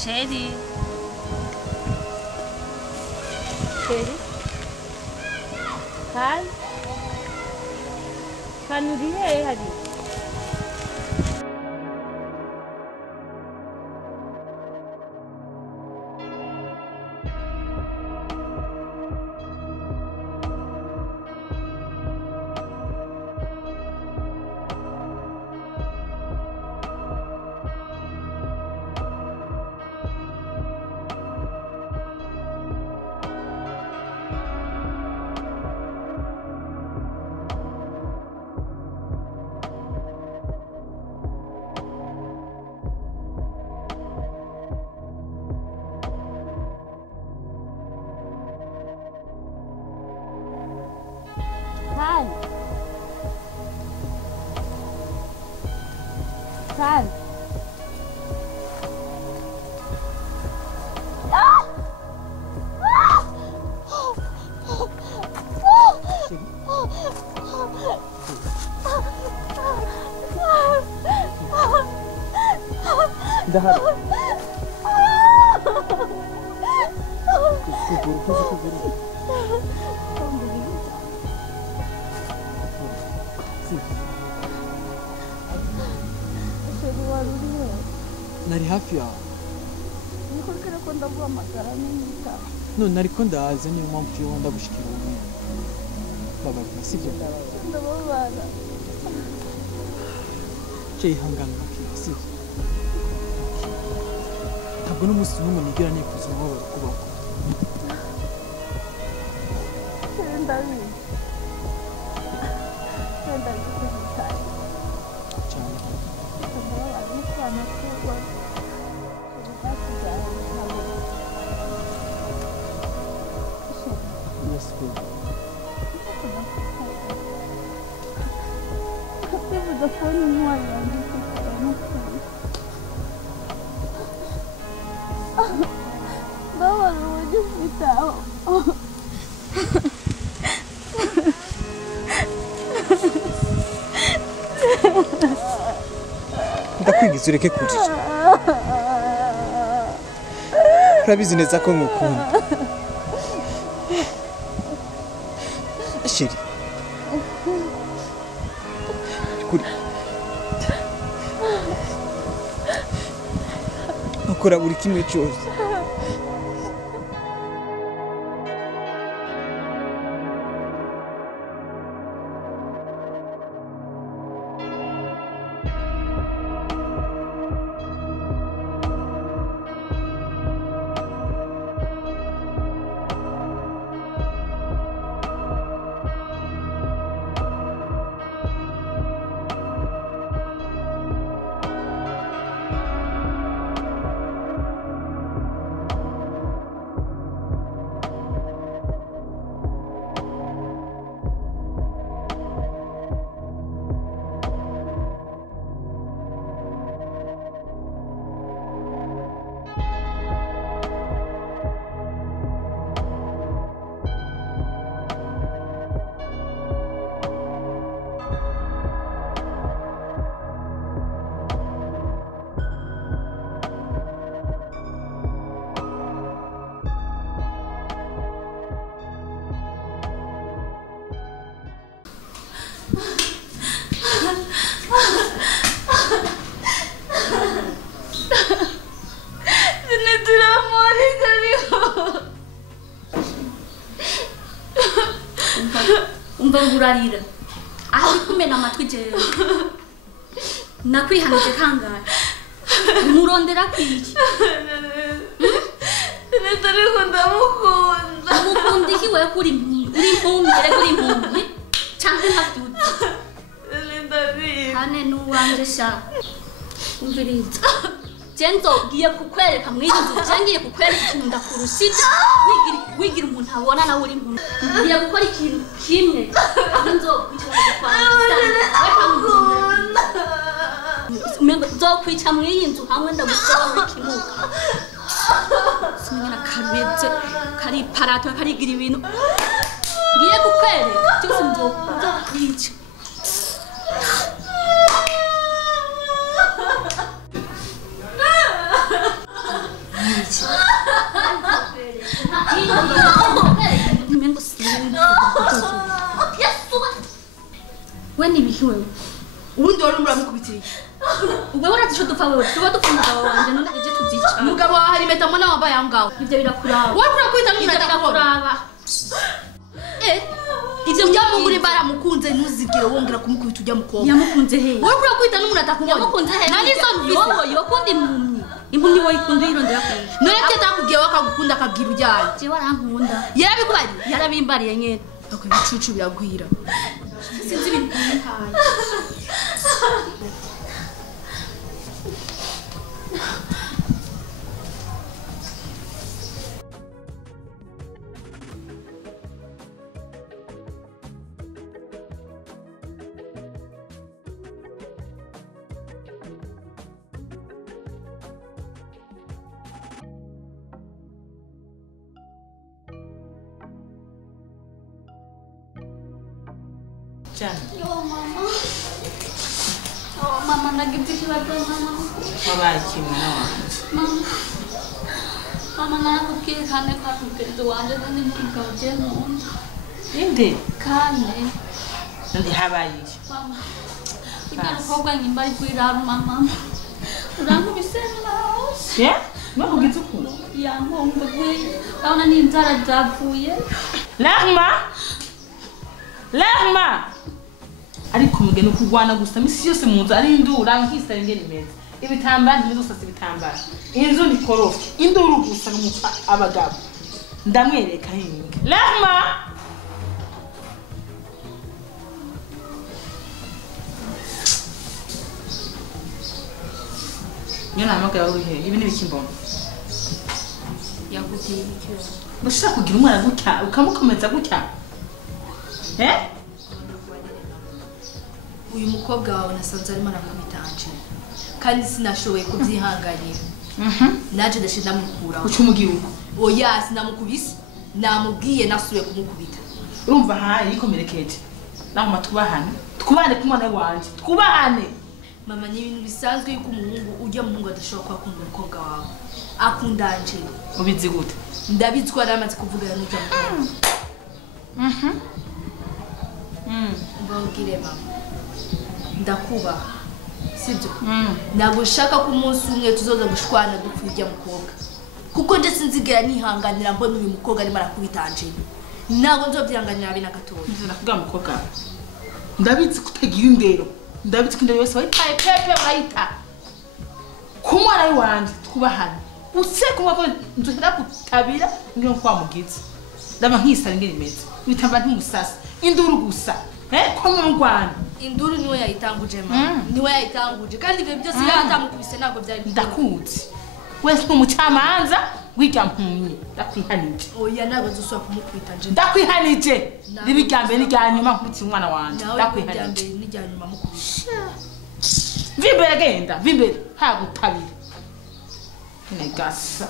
Sherry. Kan? Kan uri he hari. Kan. Dahar. Kubur. Nari hafi yawe. Niko ko ndaguhamagara nita. None ariko ndaza niyo mpamvu yo ndagushikira ubu. Baba sivyo ndababara. Cye ihangana bakira sivyo. Ntabwo n'umunsi n'umwe nigera nikuza umubabaro kubaho. Ndabizi cyane. Ndababara n'ukwana kuba. Yes, baby. The phone in one Baba, would you sit out? Ndakwigize ureke kurira. Urabizi neza ko ngukunda. Shiri. Kuri. Ukora buri kimwe cyose. umva ngurarira aho uri kumena amatwi jewe nakwihanije kangahe umurondera kwiki Ariko ndamukunda. Umukunda iki wewe kuri impumyi cyangwa ntabyutse Kane nuwanje sha umviriza Jenzo giye kukwereka mwinzu jangiye kukwereka ikintu ndakurushije wigira umuntu abona nawe uri impumyi ngiye gukora ikintu kimwe nzo kwica mwiyinzu hamwe ndagusaba ikimuka Simena kameze kari parato karigira ibintu ngiye kukwereka cyose nzo kwica When you hear ubundi wari muramukubitiye ubwo waratisho dupfa wewe tuba dupfunda wanje none ije tuzica mugabo hari meta mwana wambaye angaho ivyo birakuraba wowe kurakwita n'umurakuraba ivyo byamuguri baramukunze ntuzigire wongera kumukubita ujya mukobwa yamukunze he wowe kurakwita n'umuntu atakubona yamukunze he nani zo mvise yokundi impumyi wayikunda irondera kwe none cyatakugiye wakagukunda akabwira ujyaye je warankunda yarabikubari yarabimbariye nyene okay icucu biragwira sinzi ibintu nkaye Yo mama. Oh mama nagize ikibazo mama. Wabaye kimwana wanje. Mama. Mama narakubwiye Kane kakubwiriza wanje kandi ntugaje mu Inde? Kane. Ndi habaye iki? Mama. Ujya mukobwa nyimba ari kwirara mama. Urankubise nawe. Yeah? Nakugize uko? Yankombe gwe. Abona ni inzara zapfuye. Lahma. Ariko mugene ukugwana gusa misi yose munzu ari indura nkisa ngene meza. Ibitambara ntibizosasa ibitambara. Inzu ni korofi. Induru gusa n'umupfa abagabo. Ndamwereka hinga. Lahma. Nyona amagara urihe ibi nibikimbona. Yakubwiye icyo. Bashaka kugira umwana gutya ukamukomeza gutya. Uyu mukobwa wawe nasanze arimo arakubitanje kandi sinashoboye kubyihanganira. Naje ndashinda mukura. Ucumugiye uko. Oya sinamukubise. Namubwiye nasubiye kumukubita. Urumva hayi ikomerekeje. Naho matubahane. Twubane ku mwana wanje. Twubahane. Mama ni ibintu bisanzwe yuko umuhungu ujya muhungu adashobora kwakunda umukobwa wawe. Akundanje. Ubizi gute? Ndabitswa namaze kuvugana n'ujya mukobwa. Mbabwire mama. Ndakubaha. Sibyo? Ntabwo ushaka ko umunsi umwe tuzoza gushwana dupfujya mukobwa. Kuko nje sinzigera nihanganira mbona uyu mukobwa arimo arakubitanje. Ntabwo nzobyihanganira bina gatoya. Ndakuga mukobwa. Ndabitse kutagira indero. Ndabitse ko indero yose wayitaye pepe urayita. Kumwana wanje twubahane. Use kumwa ko nzohera kutabira ngiyo kwamugize. Ndaba nkisa ngene meza. Bitamba ntumusasa. Induru gusa. Kome mugwana. Induru niwe yayitanguje mama. Niwe yayitanguje kandi ibyo byose yatamukubise ntabwo byari ndakuzi. Wese n'umucamanza w'ijya mpumyi. Ndakwihanije. Oya ntabwo nzosubira kumukubita nje. Ndakwihanije. Ribigambe n'ijya nyuma nkubitse umwana wanje. Ndakwihanije. N'ijya nyuma mukubise. Vimbere genda, vimbere. Hagutabira. Negasa.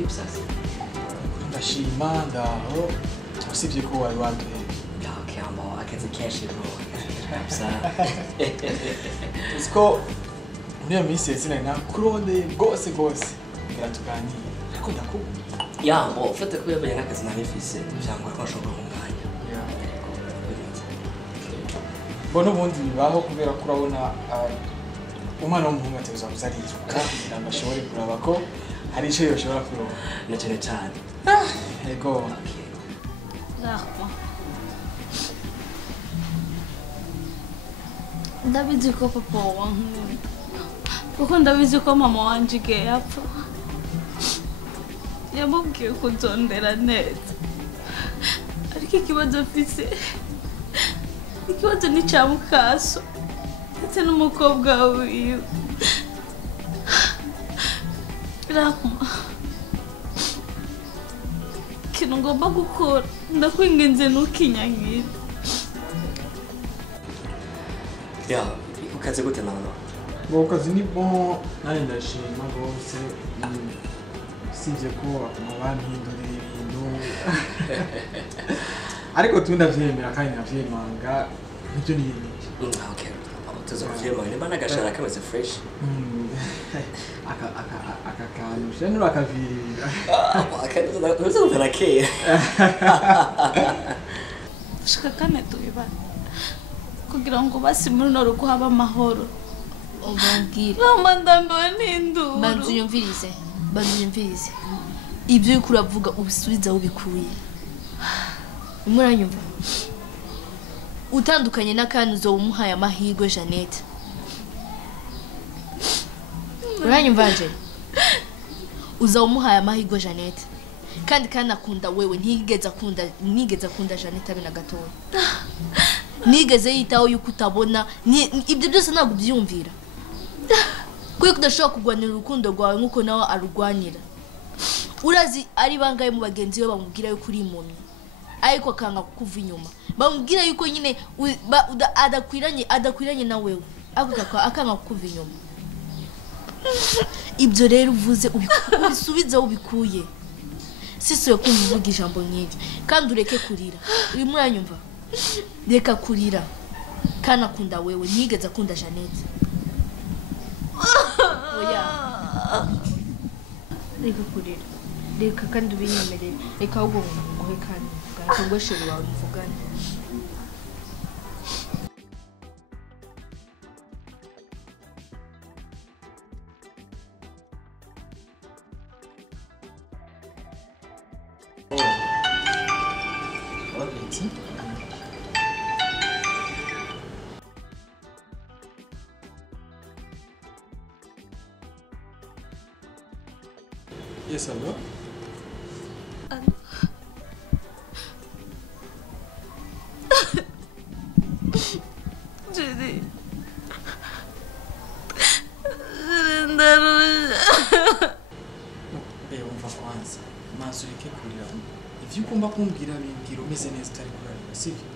vipi sasa? Ndashima ndaho usibye ko wari wandureye. Ya okay amo akazi kenshi bro. Kabisa. Usko muri iyo minsi yasina na kurondeye gose biratuganiye. Ariko ndakuba. Ya mbo ufite ko yabanye n'akazi narifise cyangwa ko nshobora kumwanya. Ya. Bono bundi bibaho kubera ko urabona umwana w'umuhungu ateza kuzariruka kugira ngo ashobore kuraba ko hari icyo yoshobora kuronka. Na cyane. Ego. Rahma. Ndabizi ko papa wangu. Kuko ndabizi ko mama wanje igihe yapfa. Yamubwiye kuzondera neza. Ariko ikibazo mfise. Ikibazo ni cya mukaso. Ndetse n'umukobwa wiwe. Rahma. Ikintu ngomba gukora ndakwinginze ntukinyangire. Ya ukaze gute nano? Ngo kazi ni bon nari ndashima gose sivye ko abanhindurira ibintu ariko tundavyemera kandi navyemanga nivyo ni ibintu. Okay. Tuzo kuvyema ni bana gashara kameze fresh. Aka kantu shano akavirira. Uzo utarake. Shaka kane tubiba. Kugira ngo basi muri no rugo haba amahoro. Ubangire. Mama ndambiwe n'induru. Banzuyumvirize. Ibyo uri kuravuga ubisubiza ubikuye. Umuranyumva. Utandukanye n'akantu zo umuhaye amahirwe Jeannette. Uranyumva nje? Uza umuhaye amahirwe Jeannette. Kandi akunda wewe ntigeze akunda Jeannette abe na gatoya. Nigeze yitaho yuko utabona ibyo byose ntabwo byumvira. Kuko kudashobora kugwanira urukundo rwawe nkuko nawe arugwanira. Urazi ari bangaye mu bagenzi be bamubwira yuko uri impumyi. Ariko akanga kukuva inyuma. Bamubwira yuko nyine adakwiranye na wewe. Akanga kukuva inyuma. Ibyo rero uvuze ubisubiza ubikuye. Sisuye kumva uvuga ijambo nk'iri. Kandi ureke kurira. Urimo uranyumva? Reka kurira. Kana akunda wewe ntigeze akunda Jeannette. Oya. Reka kurira. Reka kandi ubinyemerere. Reka ahubwo nguhe kandi ngo sheri wawe mvugane. Yes, hello. Judy. Ndarusha. Umva kwanza. Maso ureke kurira. Ivyo ugomba kumbwira bimbwira umeze neza utari kurarira, sivyo?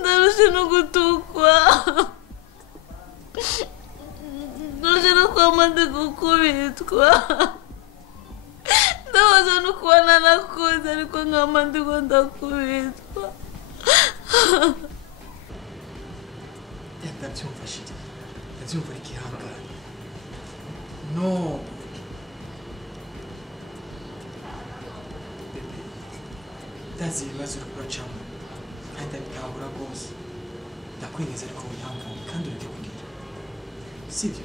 Ndarusha no gutukwa. Ndarusha no kwamande gukubitwa. Ndabaza no kubana nakuze ariko nkamande ngo ndakubitwa. Ndabyumva shiti. Ndabyumva ikihangana. No. Ndazi ibibazo uri kuracamo. Kandi ndabitahura rwose. Ndakwinjiza ariko wihangane kandi ureke kurira. Sivyo?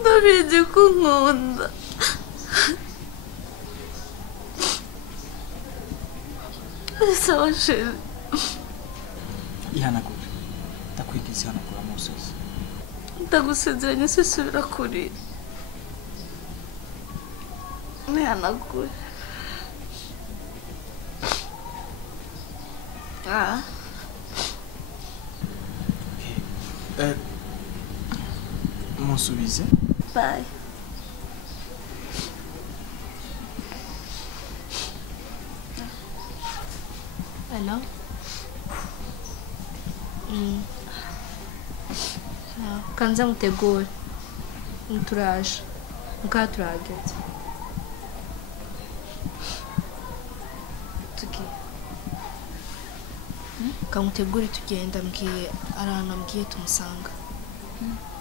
Ndabizi ko nkunda. Sawa sheri. Ihanagura. Ndakwigize ihanagura musozi. Ndagusezeranya sisubira kuri. Nihanagure. Okay. Musubize. Bye. Hello? Kanza mutegure. Turaje. Muka turageze. Tugiye. Kamutegure tugenda mbwiye arana mbwiye tumusanga.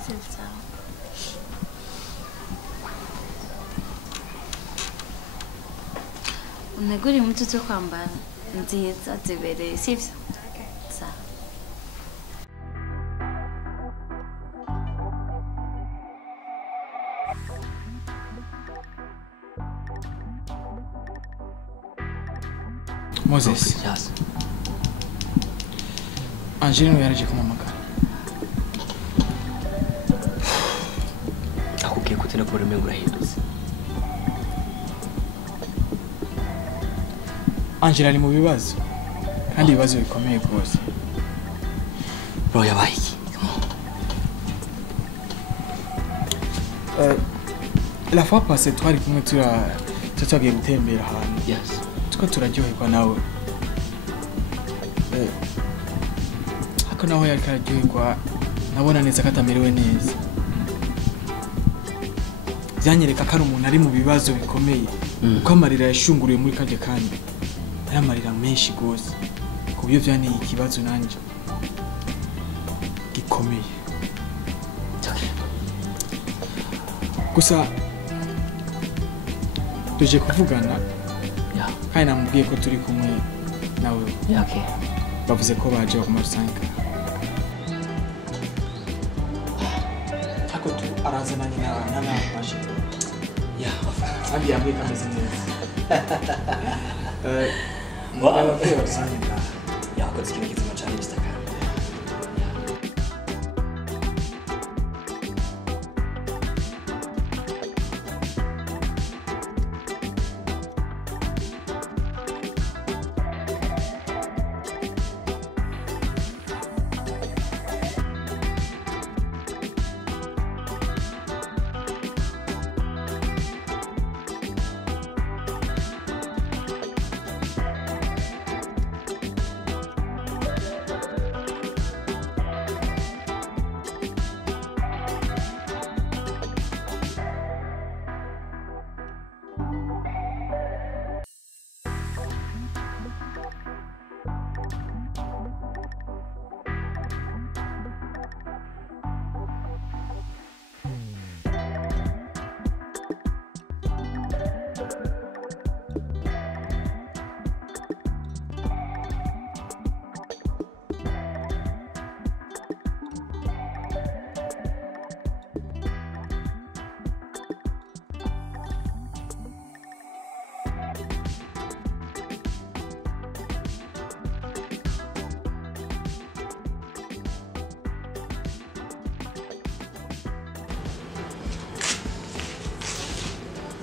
Sibyo. Uneguri impuzu zo kwambara nziza zibereye sibyo? Sawa. Moses. Yes. Angelino yaraje kumamagara. Akubwiye ko telefone mwe urahindutse. Angela ari mu bibazo. Kandi ibibazo bikomeye rwose. Bro yabaye iki? La fois passée twari kumwe twagiye gutembera ahantu. Yes. Tuko turaryoherwa nawe. Hako naho yari kararyoherwa nabona neza ko atamerewe neza. Byanyereka ko ari umuntu ari mu bibazo bikomeye. Uko amarira yashunguriye muri kanje kandi. Ari amarira menshi gose. Ku byo byanteye ikibazo nanje. Gikomeye. Gusa tuje kuvugana. Yeah. Kandi namubwiye ko turi kumwe nawe. Yeah, okay. Bavuze ko baje bakumarusanga. Hako tu arazananye na baje. Yeah. Kandi yambaye kameze neza. Wow. Ababyeyi basanga. Yakoze ikintu kizima cyane gisaka.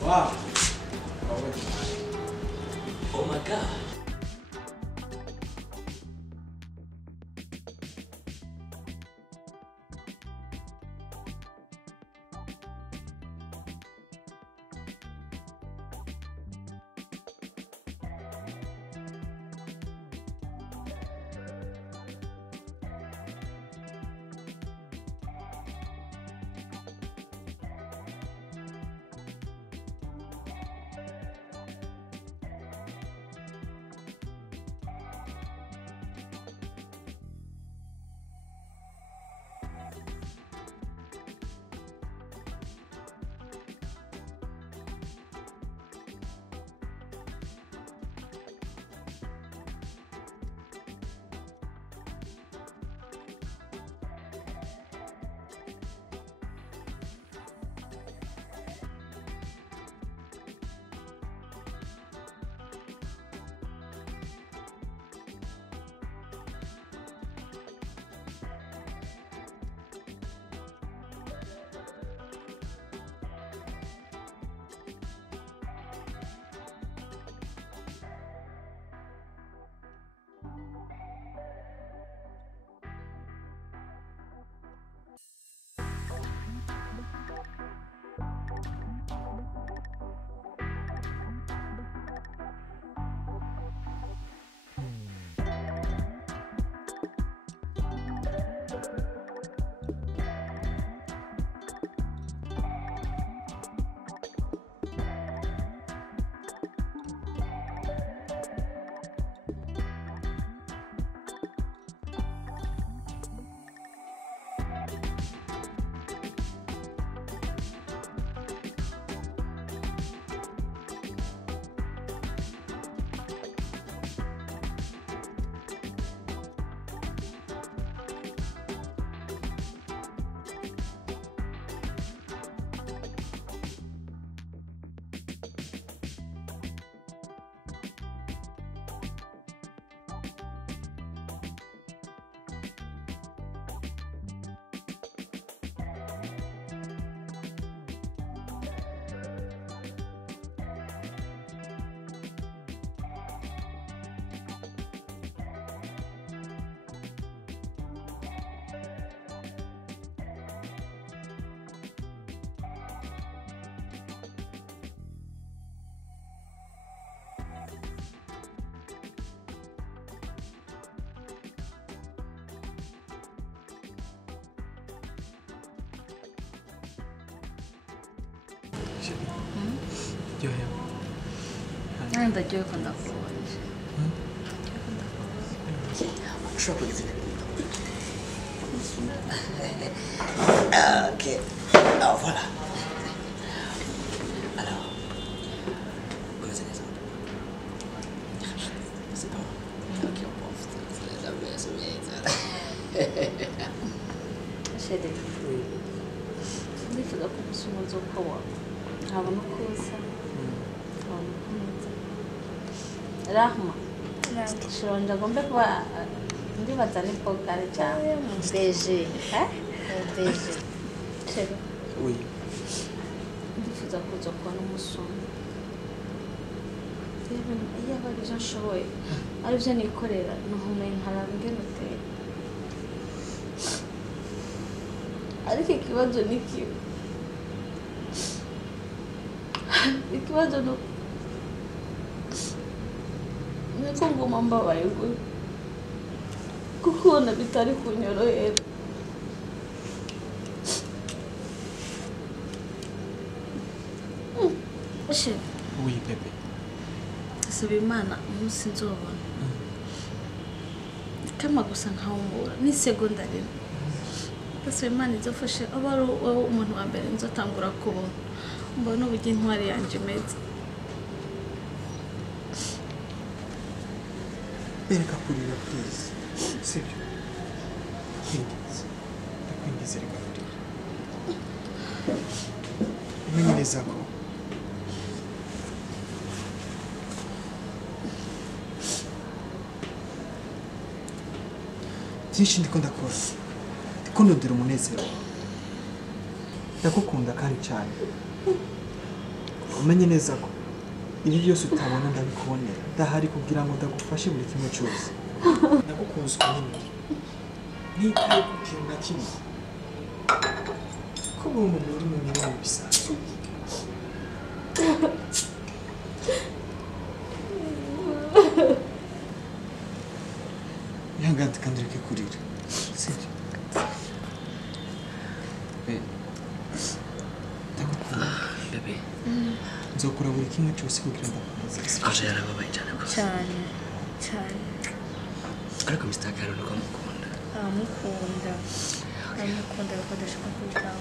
Wow. Oh my God. ryohewe ndaryohewe ko ndakubonye ushobora kugira intebe ok voilà alors umeze neza c'est bon ok on profite c'est neza Shede ndifuza ko umusuhuza uko nkabona uko usa nkabona uko umeze Rahma shonje agombe kuba ndibaza ni pogare cyane beje beje Shede oui ndifuza kuza kubona umusumba iyo aba aribyo nshoboye aribyo nikorera nuhumenye nkaraba ingene uteye ariko ikibazo ni kiwe ikibazo niko nguma mbabaye gwe kuko ubona bitari kunyorohera oui bebe saba imana umunsi nzobona kama gusa nkawumbura n'isegonda rimwe Taswe Imana izofashe aba ari wowe umuntu wa mbere nzotangura kubona mbona uburyo intwari yanjye imeze bereka kurira please sibyo ndakwingiza reka kurira umenye neza ko byinshi ndiko ndakora ndiko ndondera umunezero ndagukunda kandi cyane umenye neza ko ibi byose utabona ndabikubonera ndahari kugira ngo ndagufashe buri kimwe cyose ndagukunze ukunini ntitaye ku kintu na kimwe ko buri muntu uri mu mibonano bisanzwe ihangane kandi ureke kurira sibyo ndagukunda bebe nzokora buri kimwe cyose kugira ngo ndakunezeze aje yarababaye cyane rwose cyane cyane ariko Mr. Carol uko mukunda aramukunda kuko adashaka kwitaho